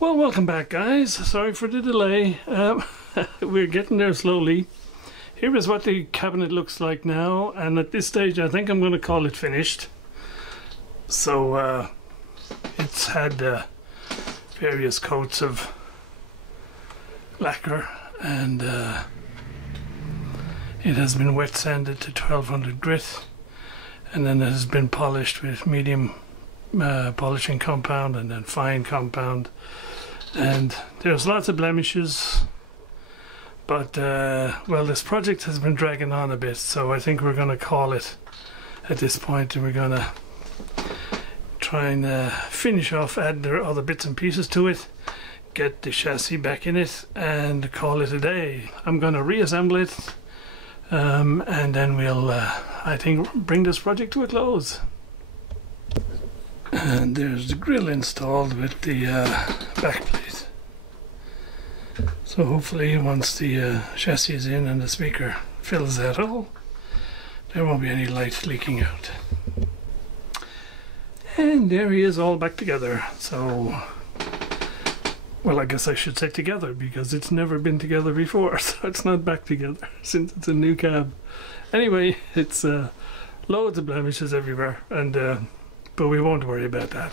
Well, welcome back, guys. Sorry for the delay. We're getting there slowly. Here is what the cabinet looks like now, and at this stage I think I'm going to call it finished. So it's had various coats of lacquer, and it has been wet sanded to 1200 grit, and then it has been polished with medium polishing compound and then fine compound, and there's lots of blemishes, but well, this project has been dragging on a bit, so I think we're going to call it at this point, and we're going to try and finish off, add the other bits and pieces to it, get the chassis back in it, and call it a day. I'm going to reassemble it, and then we'll I think bring this project to a close. And there's the grill installed with the back plate. So hopefully once the chassis is in and the speaker fills that hole, there won't be any light leaking out. And there he is, all back together. So, well, I guess I should say together, because it's never been together before, so it's not back together since it's a new cab. Anyway, it's loads of blemishes everywhere, and but we won't worry about that.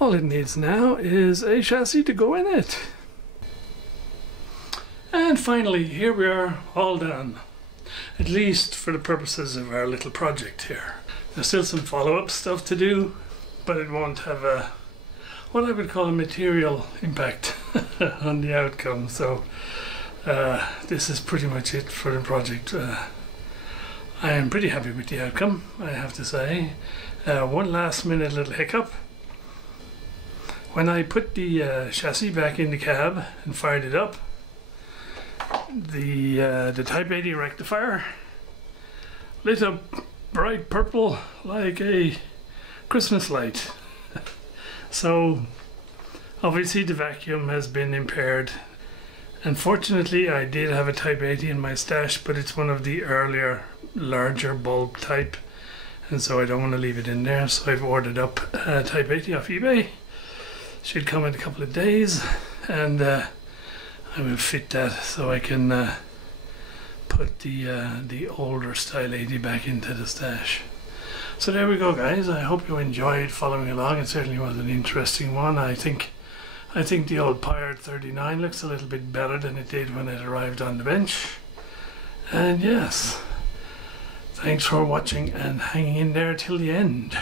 All it needs now is a chassis to go in it. And finally, here we are, all done. At least for the purposes of our little project here. There's still some follow-up stuff to do, but it won't have a, what I would call a material impact on the outcome. So this is pretty much it for the project. I am pretty happy with the outcome, I have to say. One last minute little hiccup. When I put the chassis back in the cab and fired it up, the Type 80 rectifier lit up bright purple like a Christmas light. So obviously the vacuum has been impaired. Unfortunately, I did have a Type 80 in my stash, but it's one of the earlier larger bulb type, and so I don't want to leave it in there, so I've ordered up Type 80 off eBay. Should come in a couple of days, and I will fit that so I can put the older style 80 back into the stash. So there we go, guys. I hope you enjoyed following along. It certainly was an interesting one. I think the old Paillard 39 looks a little bit better than it did when it arrived on the bench. And yes, thanks for watching and hanging in there till the end.